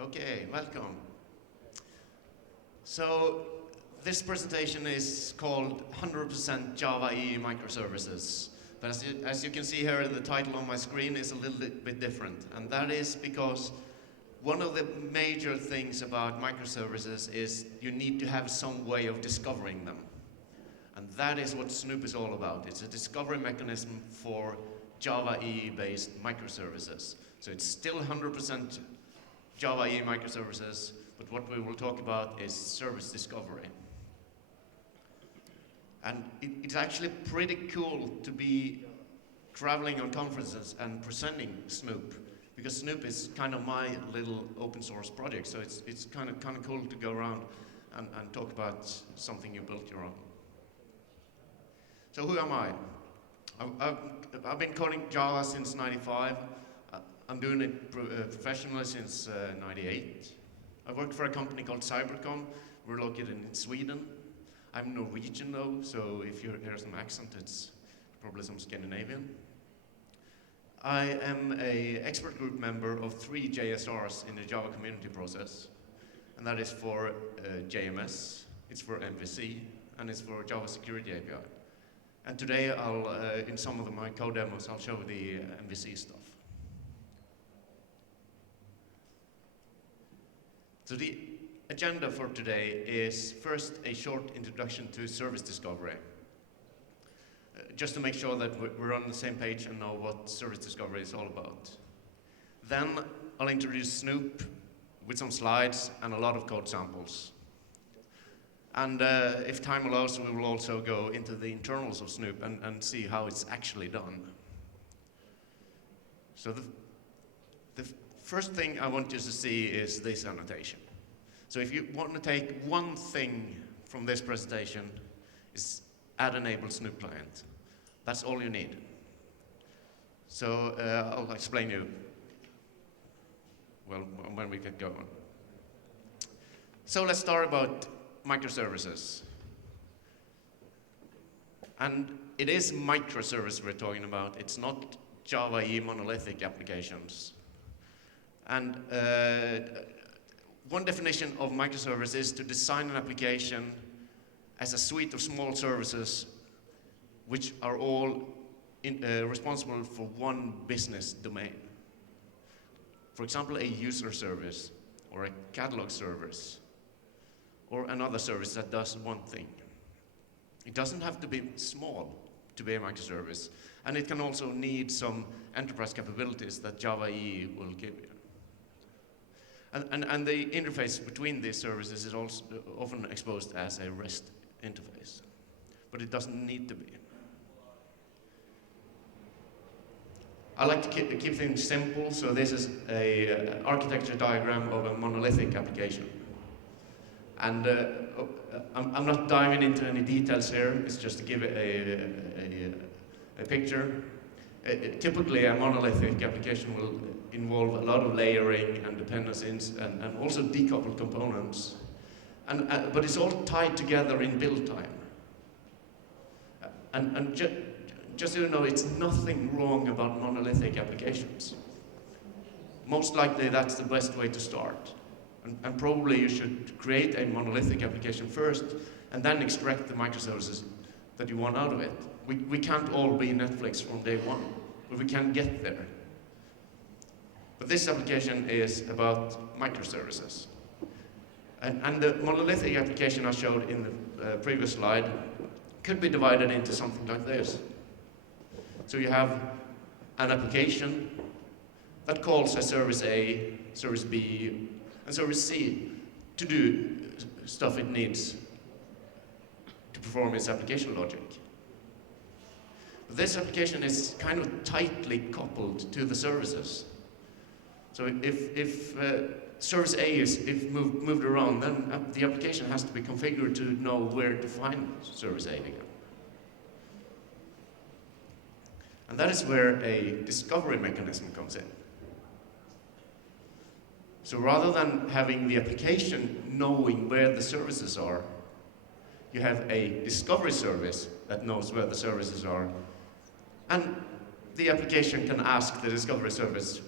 Okay, welcome. So this presentation is called 100% JavaEE Microservices. But as you can see here, the title on my screen is a little bit different. And that is because one of the major things about microservices is you need to have some way of discovering them. And that is what Snoop is all about. It's a discovery mechanism for JavaEE-based microservices. So it's still 100% JavaEE microservices, but what we will talk about is service discovery. And it's actually pretty cool to be traveling on conferences and presenting Snoop, because Snoop is kind of my little open source project, so it's kind of cool to go around and talk about something you built your own. So who am I? I've been coding Java since '95. I'm doing it professionally since '98. I worked for a company called Cybercom. We're located in Sweden. I'm Norwegian though, so if you hear some accent, it's probably some Scandinavian. I am an expert group member of 3 JSRs in the Java community process, and that is for JMS, it's for MVC, and it's for Java Security API. And today, in some of my code demos, I'll show the MVC stuff. So the agenda for today is first a short introduction to service discovery, just to make sure that we're on the same page and know what service discovery is all about. Then I'll introduce Snoop with some slides and a lot of code samples. And if time allows, we will also go into the internals of Snoop and see how it's actually done. So the first thing I want you to see is this annotation. So if you want to take one thing from this presentation, is add enable Snoop client. That's all you need. So I'll explain you well when we get going. So let's start about microservices. And it is microservice we're talking about. It's not JavaEE monolithic applications. And one definition of microservice is to design an application as a suite of small services which are all responsible for one business domain. For example, a user service or a catalog service or another service that does one thing. It doesn't have to be small to be a microservice, and it can also need some enterprise capabilities that JavaEE will give you. And the interface between these services is also often exposed as a REST interface, but it doesn't need to be. I like to keep things simple, so this is an architecture diagram of a monolithic application. And I'm not diving into any details here, it's just to give a picture. Typically, a monolithic application will involve a lot of layering and dependencies and also decoupled components. But it's all tied together in build time. Just so you know, it's nothing wrong about monolithic applications. Most likely, that's the best way to start. And probably you should create a monolithic application first and then extract the microservices that you want out of it. We can't all be Netflix from day one, but we can get there. But this application is about microservices. And the monolithic application I showed in the previous slide could be divided into something like this. So you have an application that calls a service A, service B, and service C to do stuff it needs to perform its application logic. This application is kind of tightly coupled to the services. So if service A is moved around, then the application has to be configured to know where to find service A again. And that is where a discovery mechanism comes in. So rather than having the application knowing where the services are, you have a discovery service that knows where the services are, and the application can ask the discovery service,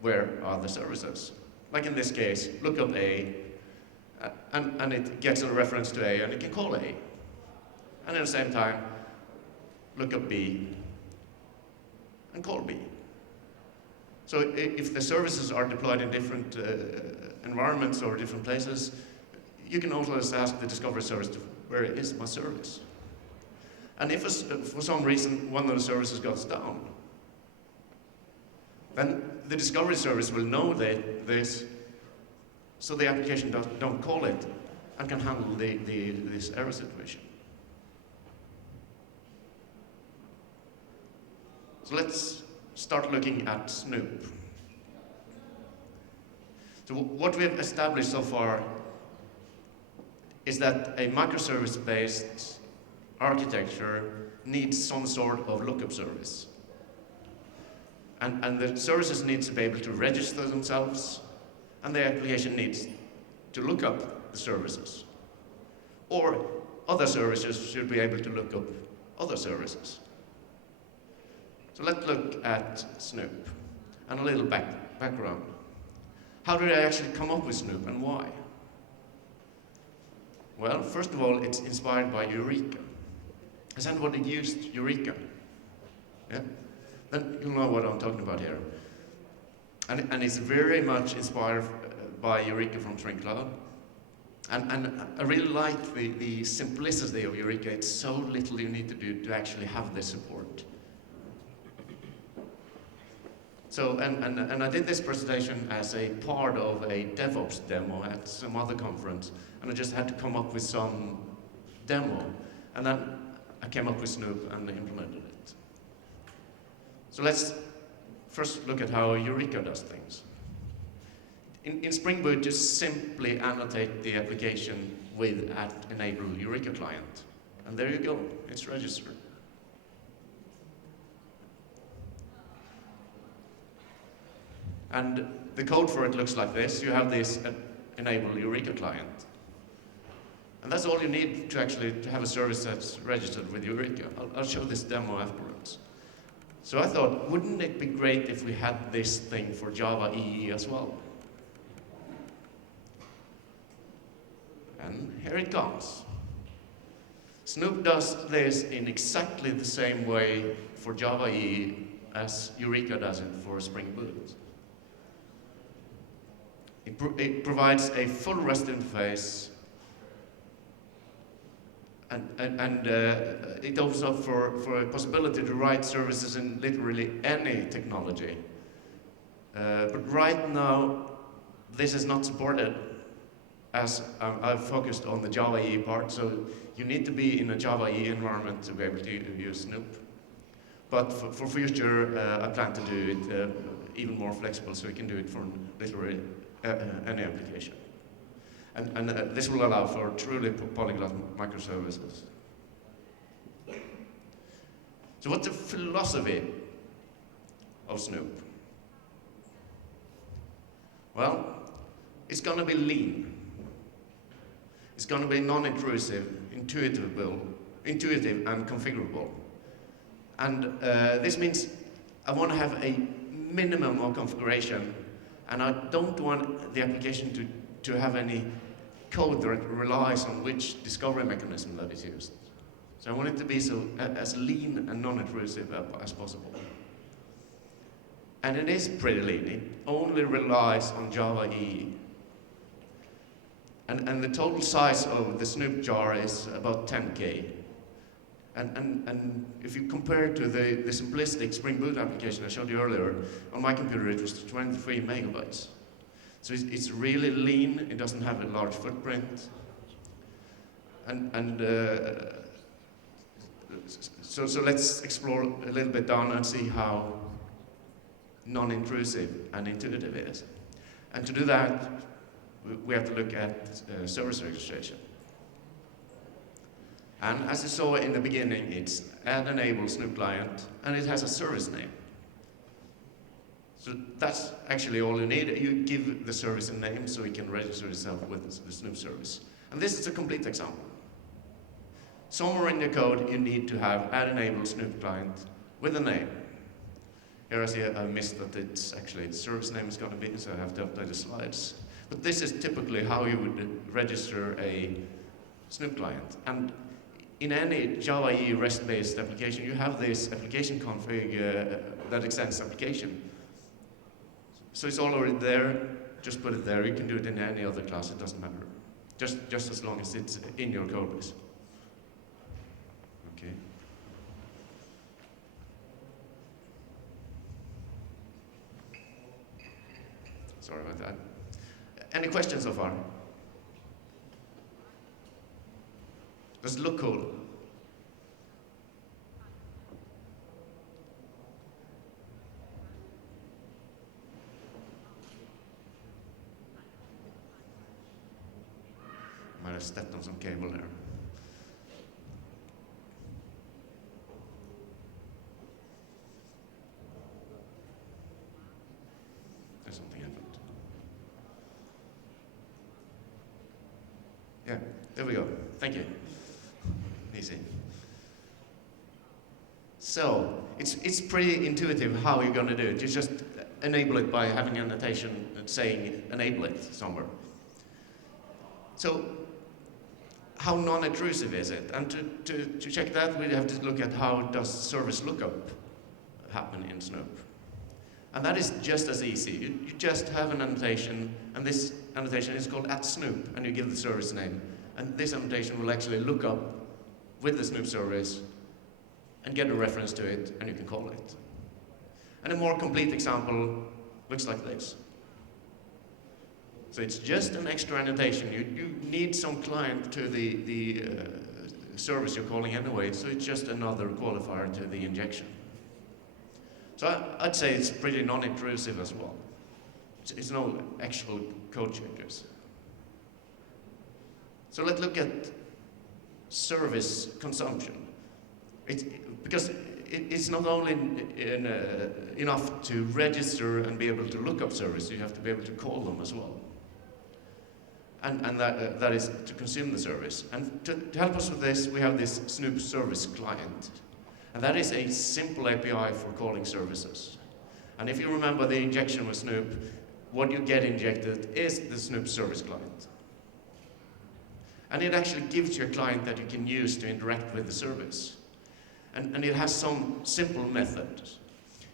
where are the services? like in this case, lookup A, and it gets a reference to A, and it can call A. And at the same time, lookup B, and call B. So if the services are deployed in different environments or different places, you can also ask the discovery service, where is my service? And if for some reason one of the services goes down, then the discovery service will know this, so the application don't call it and can handle this error situation. So let's start looking at Snoop. So what we've established so far is that a microservice-based architecture needs some sort of lookup service. And the services need to be able to register themselves, and the application needs to look up the services. Or other services should be able to look up other services. So let's look at Snoop and a little background. How did I actually come up with Snoop and why? Well, first of all, it's inspired by Eureka. Has anybody used Eureka? Yeah? Then you'll know what I'm talking about here. And it's very much inspired by Eureka from String Cloud. And I really like the simplicity of Eureka. It's so little you need to do to actually have this support. So, and I did this presentation as a part of a DevOps demo at some other conference, and I just had to come up with some demo, and then I came up with Snoop and implemented it. So let's first look at how Eureka does things. In Spring Boot, just simply annotate the application with @enable Eureka client, and there you go, it's registered. And the code for it looks like this. You have this enable Eureka client. And that's all you need to actually have a service that's registered with Eureka. I'll show this demo afterwards. So I thought, wouldn't it be great if we had this thing for JavaEE as well? And here it comes. Snoop does this in exactly the same way for JavaEE as Eureka does it for Spring Boot. It provides a full REST interface, and it opens up for a possibility to write services in literally any technology. But right now, this is not supported, as I've focused on the JavaEE part, so you need to be in a JavaEE environment to be able to use Snoop. But for future, I plan to do it even more flexible, so we can do it for literally any application. And this will allow for truly polyglot microservices. So what's the philosophy of Snoop? Well, it's going to be lean. It's going to be non-intrusive, intuitive and configurable. And this means I want to have a minimum of configuration, and I don't want the application to have any code that relies on which discovery mechanism that is used. So I want it to be as lean and non-intrusive as possible. And it is pretty lean. It only relies on JavaEE. And the total size of the Snoop jar is about 10K. And if you compare it to the simplistic Spring Boot application I showed you earlier, on my computer it was 23 megabytes. So it's really lean, it doesn't have a large footprint. So let's explore a little bit down and see how non-intrusive and intuitive it is. And to do that, we have to look at service registration. And as you saw in the beginning, it's enable Snoop client, and it has a service name. So that's actually all you need. You give the service a name so it can register itself with the Snoop service. And this is a complete example. Somewhere in the code, you need to have enable Snoop client with a name. Here I see I missed that it's actually the service name is going to be, so I have to update the slides. But this is typically how you would register a Snoop client. And in any JavaEE REST-based application, you have this application config that extends application. So it's already there, just put it there. You can do it in any other class, it doesn't matter. Just as long as it's in your code base. Okay. Sorry about that. Any questions so far? Does it look cool? Might have stepped on some cable there. There's something happened. Yeah, there we go. Thank you. Easy. So, it's pretty intuitive how you're going to do it. You just enable it by having an annotation saying enable it somewhere. So, how non-intrusive is it? And to check that, we have to look at how does service lookup happen in Snoop. And that is just as easy. You just have an annotation, and this annotation is called @Snoop, and you give the service name. And this annotation will actually look up with the Snoop service and get a reference to it, and you can call it. And a more complete example looks like this. So it's just an extra annotation. You need some client to the service you're calling anyway, so it's just another qualifier to the injection. So I'd say it's pretty non-intrusive as well. It's no actual code changes. So let's look at service consumption. Because it's not only enough to register and be able to look up service, you have to be able to call them as well. And that is to consume the service. And to help us with this, we have this Snoop service client. And that is a simple API for calling services. And if you remember the injection with Snoop, what you get injected is the Snoop service client. And it actually gives you a client that you can use to interact with the service. And it has some simple methods.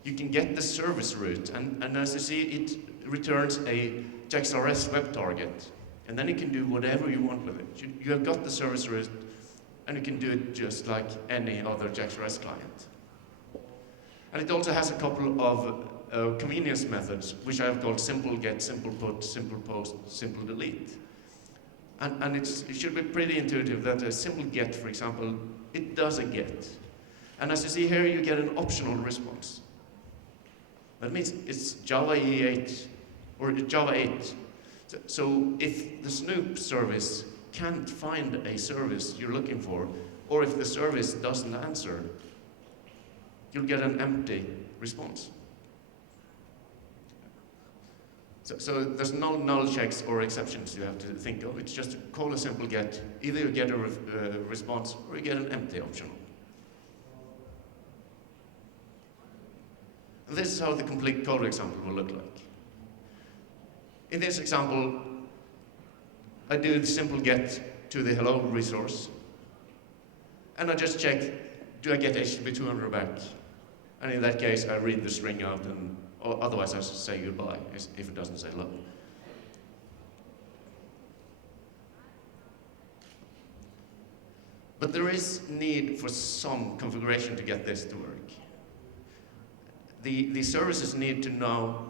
You can get the service route, and as you see, it returns a JavaEE web target. And then you can do whatever you want with it. You have got the service route, and you can do it just like any other JavaEE client. And it also has a couple of convenience methods, which I have called simple get, simple put, simple post, simple delete. And it should be pretty intuitive that a simple get, for example, it does a get. And as you see here, you get an optional response. That means it's JavaEE 8, or Java 8. So if the Snoop service can't find a service you're looking for, or if the service doesn't answer, you'll get an empty response. So there's no null checks or exceptions you have to think of. It's just call a simple get. Either you get a response or you get an empty optional. And this is how the complete code example will look like. In this example, I do the simple get to the hello resource. And I just check, do I get HTTP 200 back? And in that case, I read the string out, and otherwise I say goodbye if it doesn't say hello. But there is need for some configuration to get this to work. The services need to know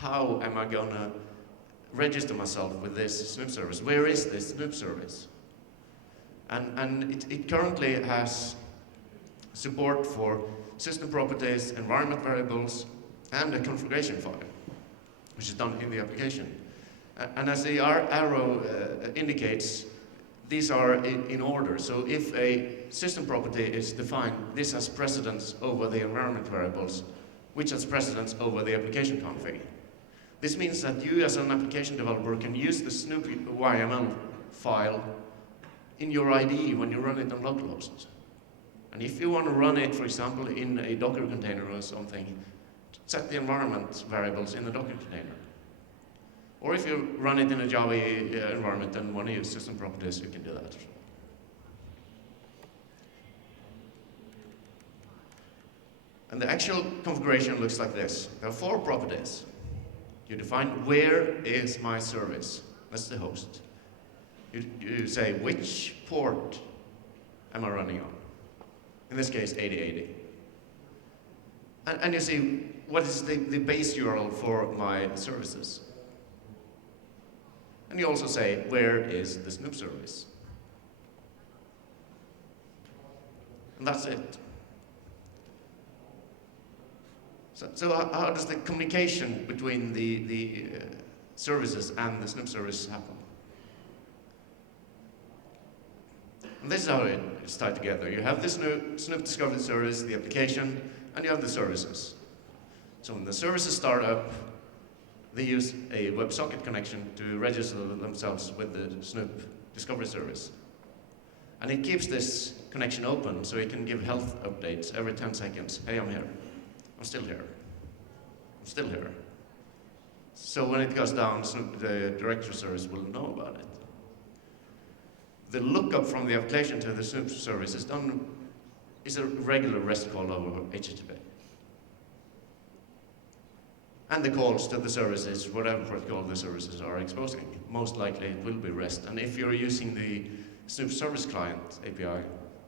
how am I going to register myself with this Snoop service. Where is this Snoop service? And it currently has support for system properties, environment variables, and a configuration file, which is done in the application. And as the arrow indicates, these are in order. So if a system property is defined, this has precedence over the environment variables, which has precedence over the application config. This means that you as an application developer can use the Snoop YML file in your IDE when you run it on localhost. And if you want to run it, for example, in a Docker container or something, set the environment variables in the Docker container. Or if you run it in a JavaEE environment and want to use system properties, you can do that. And the actual configuration looks like this. There are 4 properties. You define where is my service. That's the host. You say which port am I running on. In this case, 8080. And you see what is the base URL for my services. And you also say where is the Snoop service. And that's it. So how does the communication between the services and the Snoop service happen? And this is how it's tied together. You have the Snoop discovery service, the application, and you have the services. So when the services start up, they use a WebSocket connection to register themselves with the Snoop discovery service. And it keeps this connection open so it can give health updates every 10 seconds. Hey, I'm here. I'm still here. I'm still here. So when it goes down, the directory service will know about it. The lookup from the application to the Snoop service is a regular REST call over HTTP. And the calls to the services, whatever protocol the services are exposing, most likely it will be REST. And if you're using the Snoop service client API,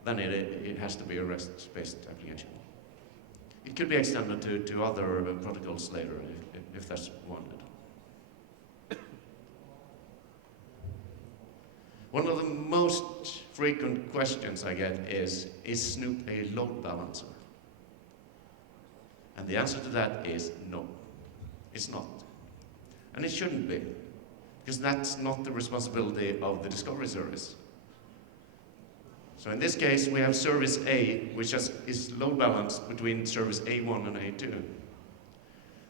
then it has to be a REST-based application. It could be extended to other protocols later if that's wanted. One of the most frequent questions I get is Snoop a load balancer? And the answer to that is no, it's not. And it shouldn't be, because that's not the responsibility of the discovery service. So in this case, we have service A, which is load balanced between service A1 and A2.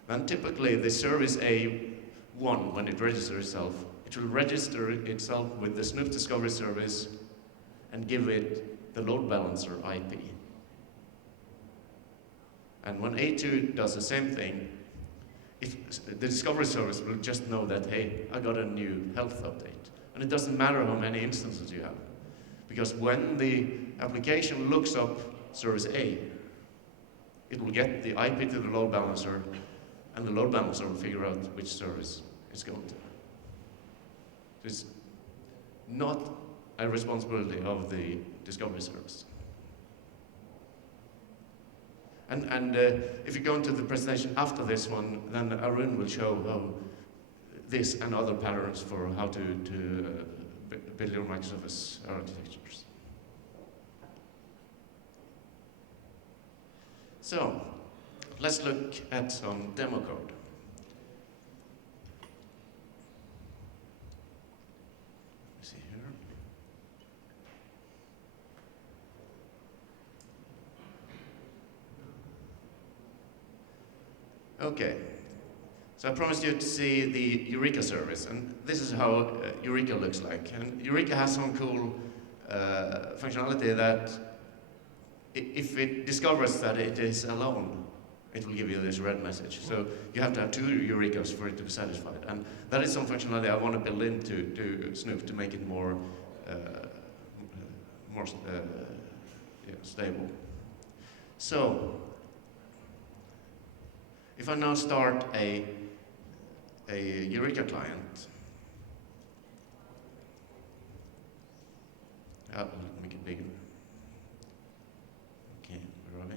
Then typically the service A1, when it registers itself, it will register itself with the Snoop discovery service and give it the load balancer IP. And when A2 does the same thing, the discovery service will just know that, hey, I got a new health update. And it doesn't matter how many instances you have. Because when the application looks up service A, it will get the IP to the load balancer, and the load balancer will figure out which service it's going to. So it's not a responsibility of the discovery service. And if you go into the presentation after this one, then Arun will show how this and other patterns for how to build your microservice architectures. So, let's look at some demo code. Let's see here. Okay. So I promised you to see the Eureka service, and this is how Eureka looks like. And Eureka has some cool functionality that if it discovers that it is alone, it will give you this red message. So you have to have 2 Eurekas for it to be satisfied. And that is some functionality I want to build into Snoop to make it more stable. So if I now start a Eureka client, I'll make it bigger. Okay, where are we?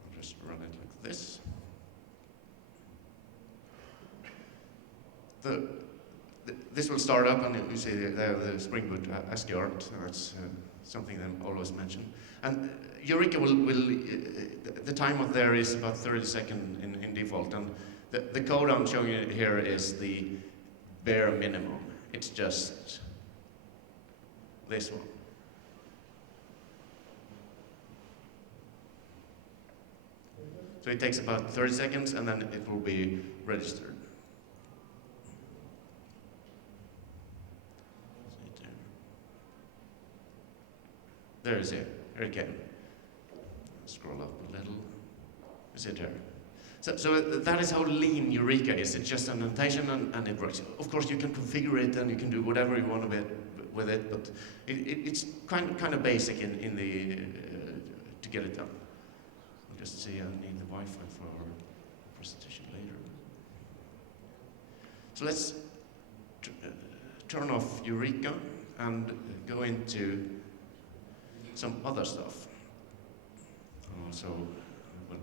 I'll just run it like this. This will start up, and you see they have the Spring Boot ASCII art. That's something they always mention. And Eureka the time of there is about 30 seconds in default. And the code I'm showing you here is the bare minimum. It's just this one. So it takes about 30 seconds, and then it will be registered. there is it. Here it came. Scroll up a little. Is it there? So that is how lean Eureka is. It's just an annotation and it works. Of course, you can configure it and you can do whatever you want with it, but it's kind of basic in the to get it done. I'll just see. I need the Wi-Fi for our presentation later. So let's turn off Eureka and go into some other stuff. So I will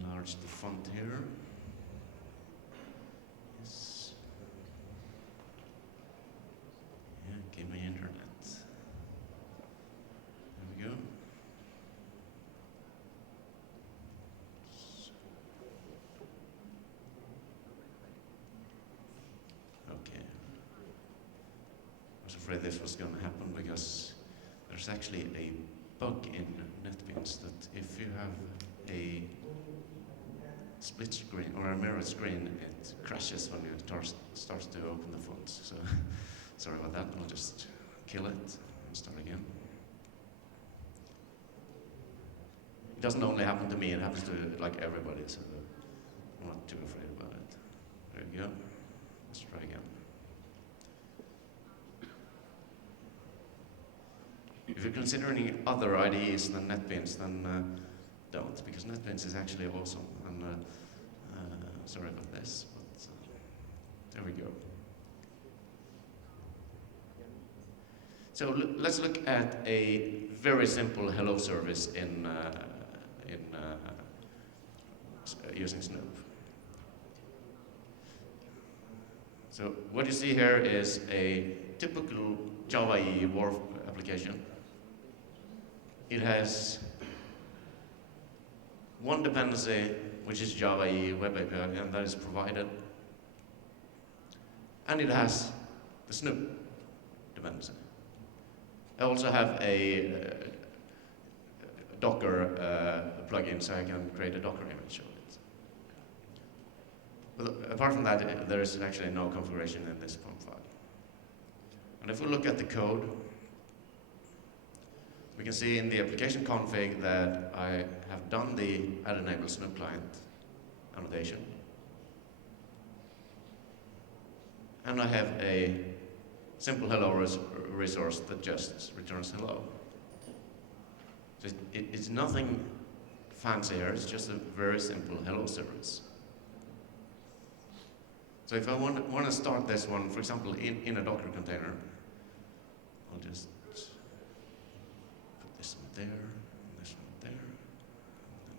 enlarge the font here. Yes. Yeah, give me internet. There we go. Okay. I was afraid this was going to happen because there's actually a bug in NetBeans that if you have a split screen or a mirrored screen, it crashes when you starts to open the fonts. So sorry about that. I'll just kill it and start again. It doesn't only happen to me; it happens to like everybody. So I'm not too afraid about it. There you go. Let's try again. If you're considering other IDEs than NetBeans, then don't, because NetBeans is actually awesome. And sorry about this, but there we go. So let's look at a very simple hello service in using Snoop. So what you see here is a typical JavaEE WARF application. It has one dependency, which is JavaEE Web API, and that is provided. And it has the Snoop dependency. I also have a Docker plugin, so I can create a Docker image of it. But apart from that, there is actually no configuration in this POM file. And if we look at the code, we can see in the application config that I have done the add enable Snoop client annotation. And I have a simple hello resource that just returns hello. So it's nothing fancy here, it's just a very simple hello service. So if I want to start this one, for example, in a Docker container, I'll just this one there, and this one there, and then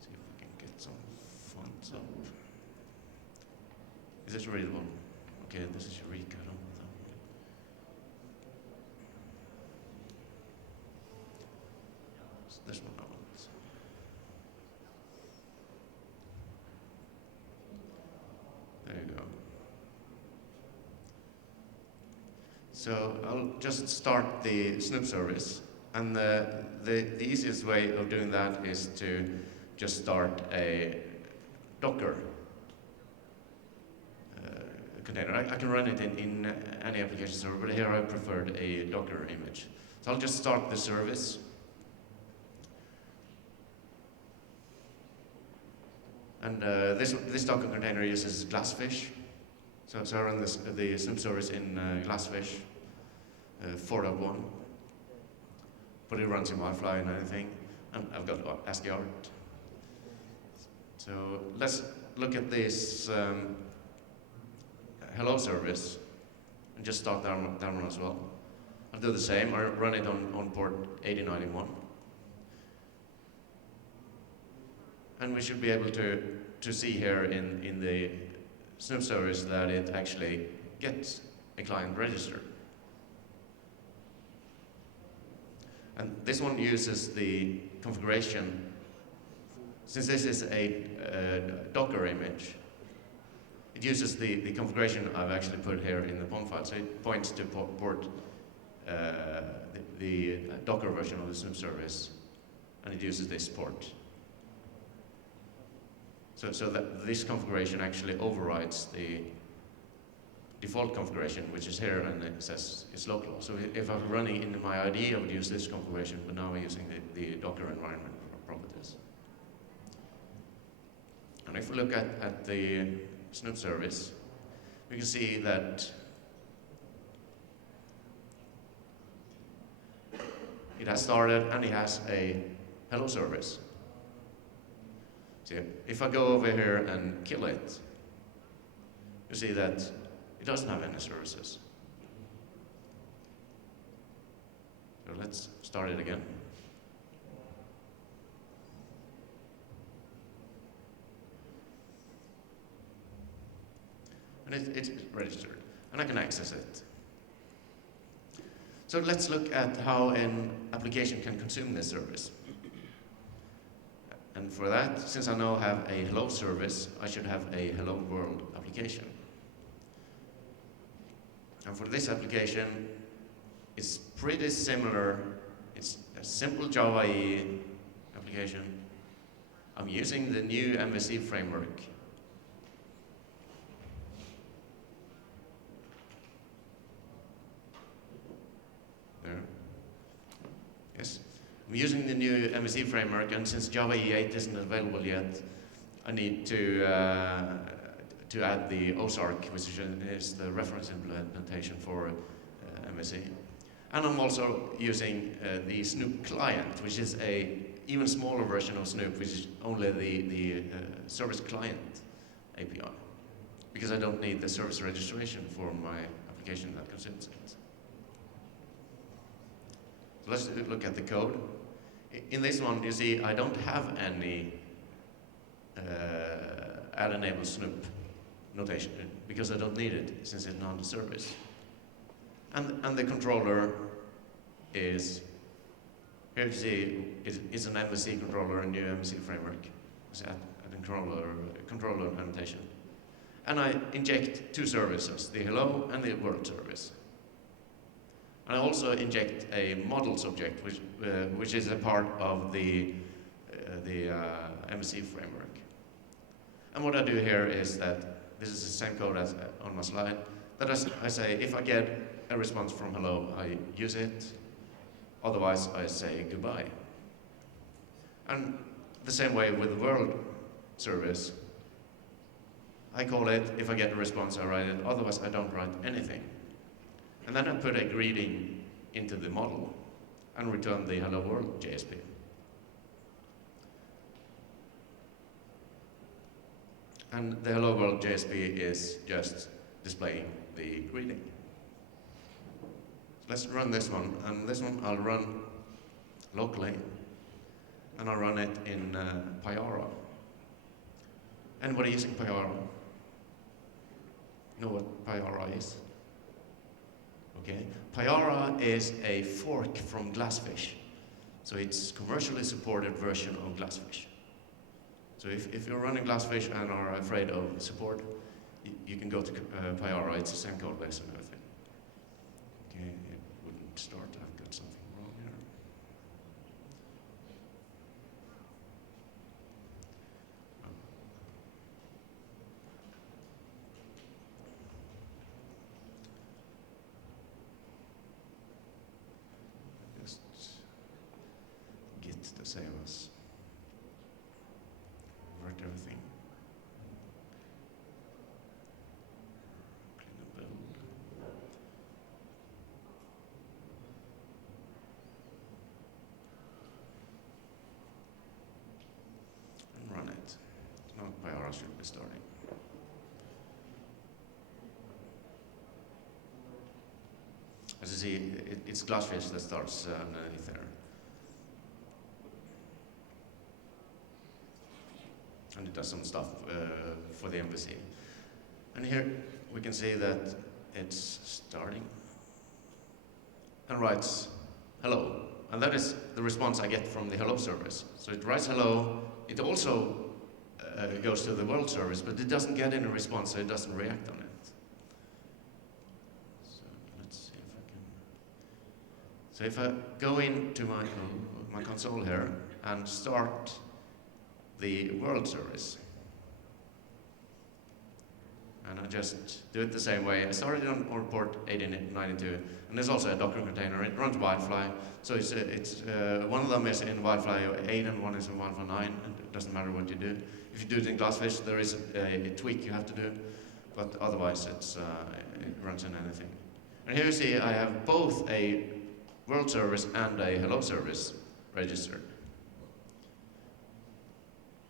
see if we can get some fonts up. Is this readable? Okay, this is Eureka, I don't know that one. So this one out. There you go. So I'll just start the Snoop service. And the easiest way of doing that is to just start a Docker container. I can run it in any application server, but here I preferred a Docker image. So I'll just start the service. And this Docker container uses Glassfish. So I run the Snoop service in Glassfish 4.1. But it runs in Wi-Fi and anything. And I've got ASCII art. So let's look at this hello service and just start that one as well. I'll do the same. I run it on port 8091. And we should be able to see here in the Snoop service that it actually gets a client registered. And this one uses the configuration. Since this is a Docker image, it uses the configuration I've actually put here in the POM file. So it points to port the Docker version of the Snoop service, and it uses this port. So that this configuration actually overrides default configuration, which is here, and it says it's local. So if I'm running in my IDE, I would use this configuration, but now I'm using the Docker environment properties. And if we look at the Snoop service, we can see that it has started and it has a hello service. So if I go over here and kill it, you see that it doesn't have any services. So let's start it again. And it's registered, and I can access it. So let's look at how an application can consume this service. And for that, since I now have a hello service, I should have a hello world application. And for this application, it's pretty similar. It's a simple JavaEE application. I'm using the new MVC framework. There. Yes. I'm using the new MVC framework, and since JavaEE 8 isn't available yet, I need to add the OSARC, which is the reference implementation for MVC. And I'm also using the Snoop client, which is a even smaller version of Snoop, which is only the service client API, because I don't need the service registration for my application that consumes it. So let's look at the code. In this one, you see I don't have any add enable Snoop notation because I don't need it since it's not a service. And the controller is, here you see it's an MVC controller, a new MVC framework. It's a controller annotation. And I inject two services, the hello and the world service. And I also inject a models object, which is a part of the MVC framework. And what I do here is that this is the same code as on my slide. That I say, if I get a response from hello, I use it. Otherwise, I say goodbye. And the same way with the world service. I call it, if I get a response, I write it. Otherwise, I don't write anything. And then I put a greeting into the model and return the hello world JSP. And the hello world JSP is just displaying the greeting. So let's run this one, and this one I'll run locally, and I'll run it in Pyara. Anybody using Pyara? You know what Pyara is? Okay. Pyara is a fork from Glassfish. So it's commercially supported version of Glassfish. So if you're running Glassfish and are afraid of support, you can go to Pyara. It's the same code base and everything. Okay, it wouldn't start. I've got something wrong here. Just git to save us. Convert everything. Clean the build. And run it. Now Pyara should be starting. As you see, it's Glassfish that starts underneath there. And it does some stuff for the MVC. And here we can see that it's starting and writes hello. And that is the response I get from the hello service. So it writes hello. It also goes to the world service, but it doesn't get any response, so it doesn't react on it. So let's see if I can. So if I go into my console here and start the world service. And I just do it the same way. I started on port 8092, and there's also a Docker container. It runs Wildfly, so one of them is in Wildfly 8 and one is in Wildfly 9, and it doesn't matter what you do. If you do it in Glassfish, there is a tweak you have to do, but otherwise it runs in anything. And here you see I have both a world service and a hello service registered.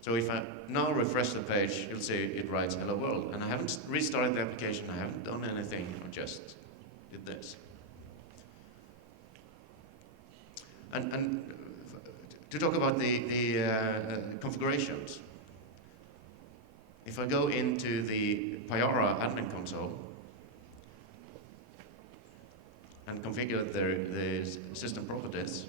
So if I now refresh the page, you'll see it writes hello world. And I haven't restarted the application, I haven't done anything, I just did this. And to talk about the configurations, if I go into the Payara admin console and configure the system properties,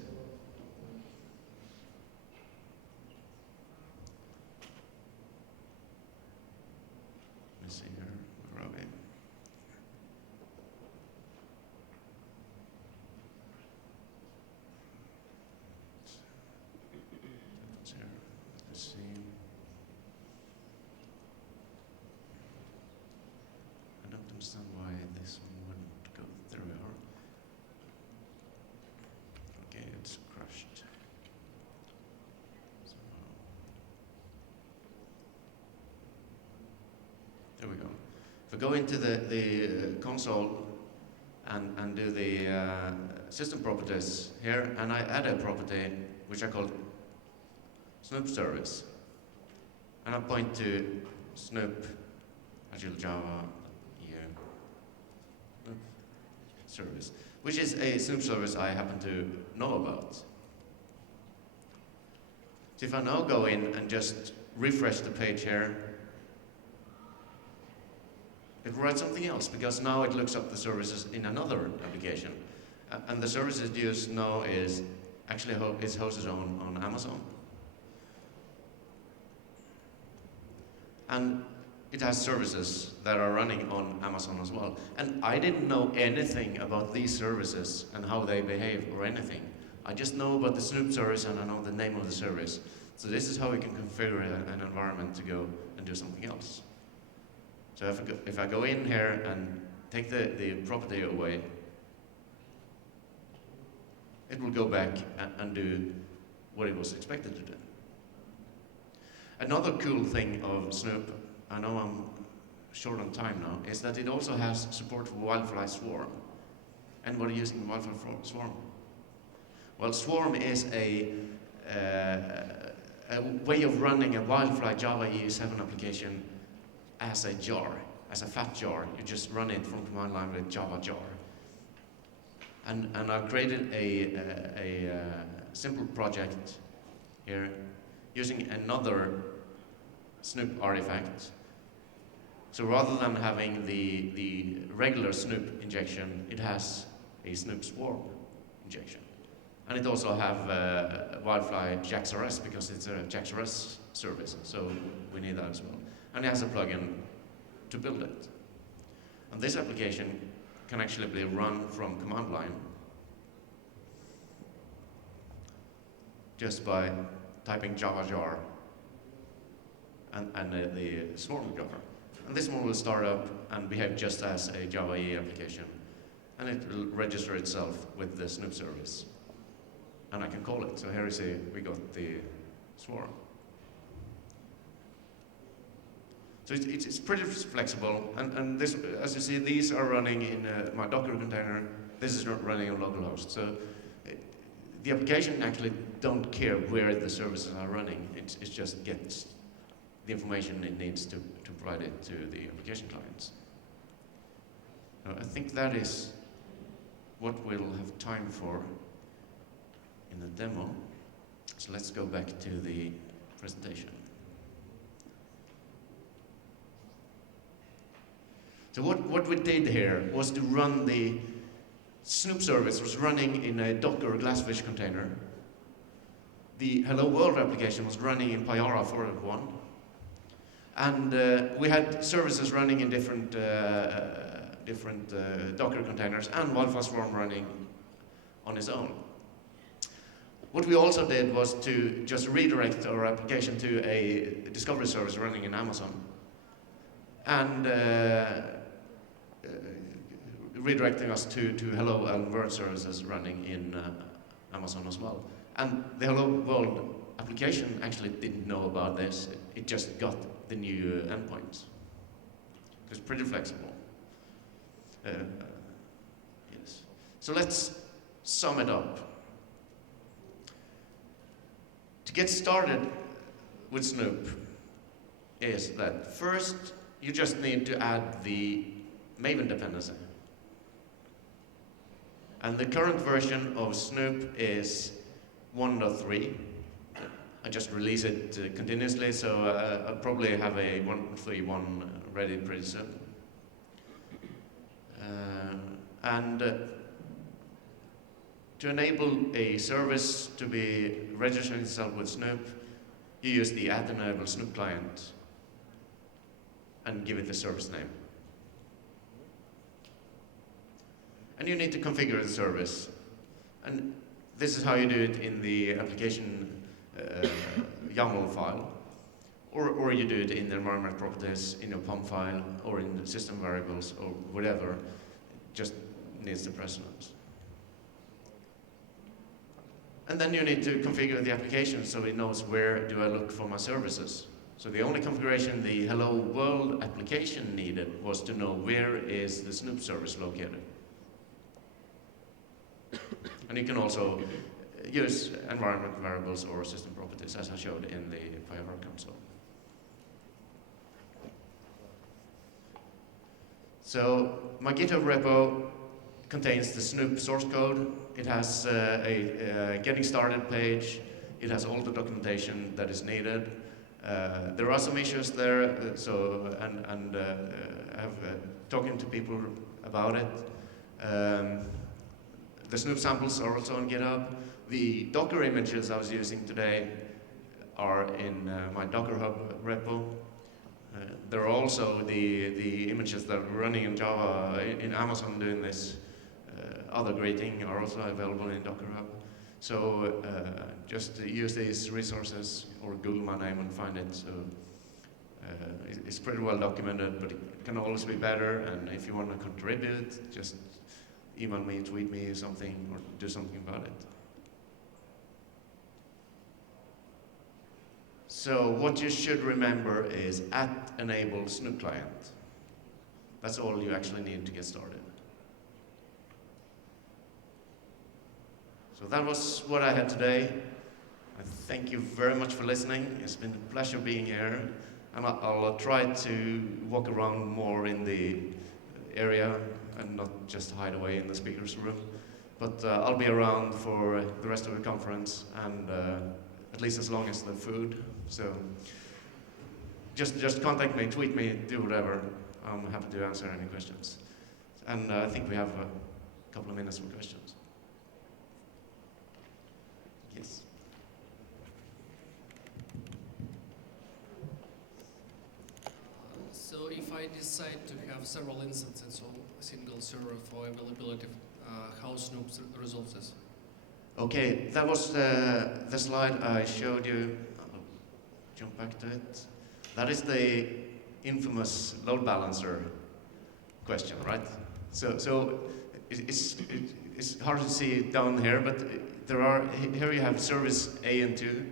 let's see here, where are we? Let's see. I don't understand why this one wouldn't go. There we are. Okay, it's crashed. There we go. If I go into the console and do the system properties here, and I add a property which I call snoop service, and I point to snoop Agile JavaEE service, which is a snoop service I happen to know about. So if I now go in and just refresh the page here, it writes something else, because now it looks up the services in another application. And the services used now is actually is hosted on Amazon. And it has services that are running on Amazon as well. And I didn't know anything about these services and how they behave or anything. I just know about the Snoop service and I know the name of the service. So this is how we can configure an environment to go and do something else. So if I go in here and take the property away, it will go back and do what it was expected to do. Another cool thing of Snoop, I know I'm short on time now, is that it also has support for Wildfly Swarm. Anybody using Wildfly Swarm? Well, Swarm is a way of running a Wildfly JavaEE 7 application as a jar, as a fat jar. You just run it from command line with Java jar. And I've created a simple project here using another Snoop artifact. So rather than having the regular Snoop injection, it has a Snoop Swarm injection. And it also have Wildfly JaxRS, because it's a JaxRS service, so we need that as well. And it has a plugin to build it. And this application can actually be run from command line just by typing Java jar and the Swarm jar. And this one will start up and behave just as a JavaEE application. And it will register itself with the Snoop service. And I can call it. So here you see we got the Swarm. So it's pretty flexible, and this, as you see, these are running in my Docker container. This is not running on localhost. So the application actually don't care where the services are running. It just gets the information it needs to provide it to the application clients. Now, I think that is what we'll have time for in the demo. So let's go back to the presentation. So what we did here was to run the Snoop service was running in a Docker Glassfish container. The Hello World application was running in Payara 4.1. And we had services running in different Docker containers, and Wildfly Swarm running on its own. What we also did was to just redirect our application to a discovery service running in Amazon. and redirecting us to Hello and World services running in Amazon as well. And the Hello World application actually didn't know about this. It just got the new endpoints. It's pretty flexible. Yes. So let's sum it up. To get started with Snoop is that first you just need to add the Maven dependency. And the current version of Snoop is 1.3. I just release it continuously, so I'll probably have a 1.3.1 ready pretty soon. To enable a service to be registering itself with Snoop, you use the @enable Snoop client and give it the service name. And you need to configure the service. And this is how you do it in the application YAML file. Or you do it in the environment properties, in your POM file, or in the system variables, or whatever. Just needs the precedence. And then you need to configure the application so it knows where do I look for my services. So the only configuration the Hello World application needed was to know where is the Snoop service located. And you can also use environment variables or system properties, as I showed in the Firework console. So my GitHub repo contains the Snoop source code. It has a getting started page. It has all the documentation that is needed. There are some issues there, I've talking to people about it. The Snoop samples are also on GitHub. The Docker images I was using today are in my Docker Hub repo. There are also the images that are running in Java in Amazon doing this other great thing are also available in Docker Hub. So just use these resources or Google my name and find it. So it's pretty well documented, but it can always be better. And if you want to contribute, just email me, tweet me something, or do something about it. So what you should remember is @enable Snoop client. That's all you actually need to get started. So that was what I had today. I thank you very much for listening. It's been a pleasure being here. And I'll try to walk around more in the area and not just hide away in the speaker's room. But I'll be around for the rest of the conference, and at least as long as the food. So just contact me, tweet me, do whatever. I'm happy to answer any questions. And I think we have a couple of minutes for questions. Yes. So if I decide to have several instances on a single server for availability, how Snoop resolves this? Okay, that was the slide I showed you. I'll jump back to it. That is the infamous load balancer question, right? So it's hard to see it down here, but here you have service A and 2.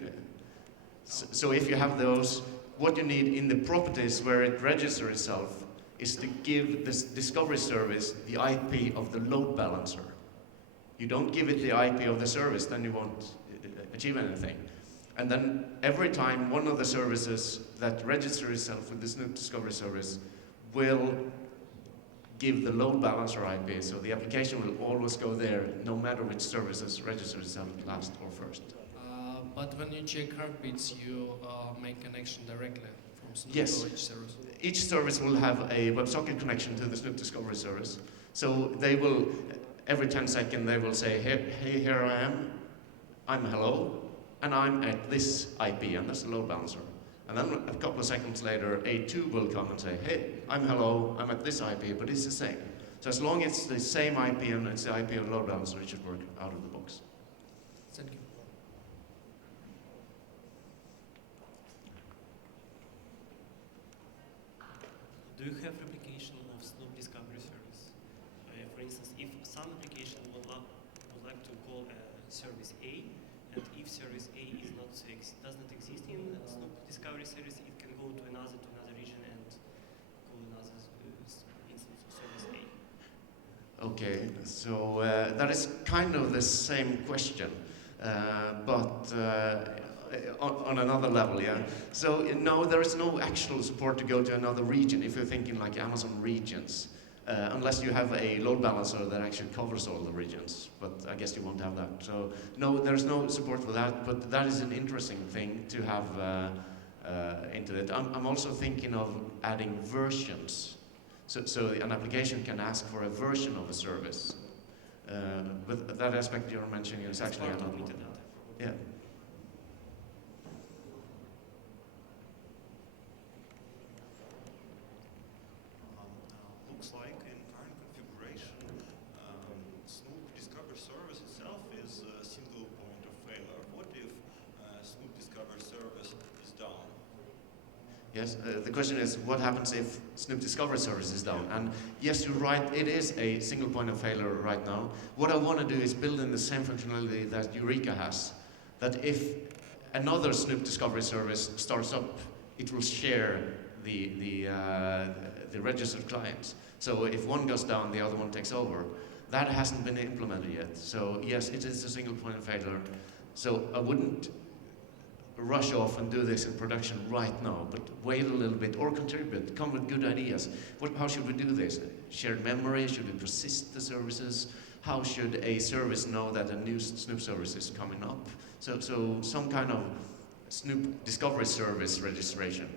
So if you have those, what you need in the properties where it registers itself is to give this discovery service the IP of the load balancer. You don't give it the IP of the service, then you won't achieve anything. And then every time one of the services that registers itself with the Snoop discovery service will give the load balancer IP, so the application will always go there, no matter which services register itself last or first. But when you check heartbeats, you make connection directly from Snoop Yes. to each service? Each service will have a WebSocket connection to the Snoop discovery service. So they will, every 10 seconds, they will say, hey, here I am, I'm hello, and I'm at this IP, and that's the load balancer. And then a couple of seconds later, A2 will come and say, hey, I'm hello, I'm at this IP, but it's the same. So as long as it's the same IP and it's the IP of the load balancer, it should work out of the box. Thank you. do you have replication of Snoop discovery service? For instance, if some application would like to call service A, and if service A is not does not exist in Snoop discovery service, it can go to another region and call another instance of service A. Okay, so that is kind of the same question, but on another level, yeah. So no, there is no actual support to go to another region if you're thinking like Amazon regions, unless you have a load balancer that actually covers all the regions, but I guess you won't have that. So no, there's no support for that, but that is an interesting thing to have into it. I'm also thinking of adding versions. So an application can ask for a version of a service. But that aspect you're mentioning is actually another one. Yeah. Looks like in current configuration, Snoop Discover Service itself is a single point of failure. What if Snoop Discover Service is down? Yes, the question is, what happens if Snoop Discover Service is down? And yes, you're right, it is a single point of failure right now. What I want to do is build in the same functionality that Eureka has, that if another Snoop Discovery Service starts up, it will share the registered clients. So if one goes down, the other one takes over. That hasn't been implemented yet. So yes, it is a single point of failure. So I wouldn't rush off and do this in production right now, but wait a little bit or contribute, come with good ideas. How should we do this? Shared memory? Should we persist the services? How should a service know that a new Snoop service is coming up? So some kind of Snoop Discovery Service registration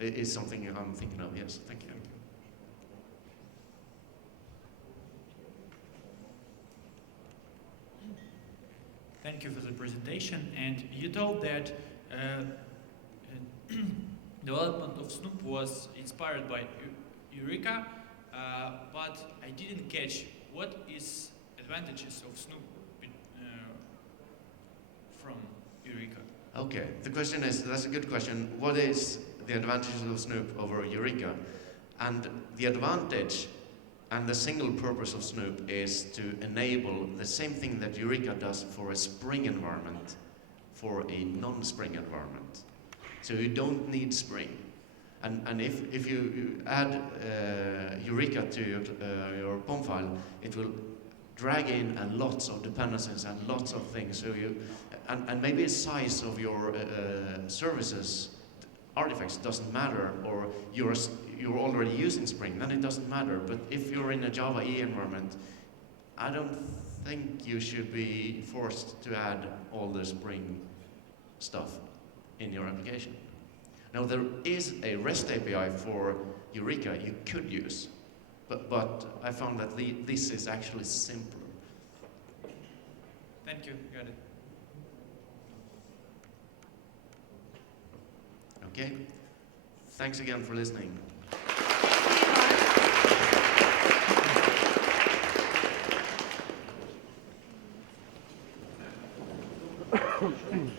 is something I'm thinking of, yes, thank you. Thank you for the presentation. And you told that development of Snoop was inspired by Eureka, but I didn't catch what is advantages of Snoop from Eureka. Okay, the question is, that's a good question. What is the advantages of Snoop over Eureka? And the advantage and the single purpose of Snoop is to enable the same thing that Eureka does for a Spring environment, for a non-Spring environment. So you don't need Spring. And if you add Eureka to your POM file, it will drag in lots of dependencies and lots of things. So and maybe the size of your services artifacts doesn't matter, or you're already using Spring, then it doesn't matter. But if you're in a JavaEE environment, I don't think you should be forced to add all the Spring stuff in your application. Now there is a REST API for Eureka you could use, but I found that this is actually simpler. Thank you, got it. Okay, thanks again for listening. Thank you.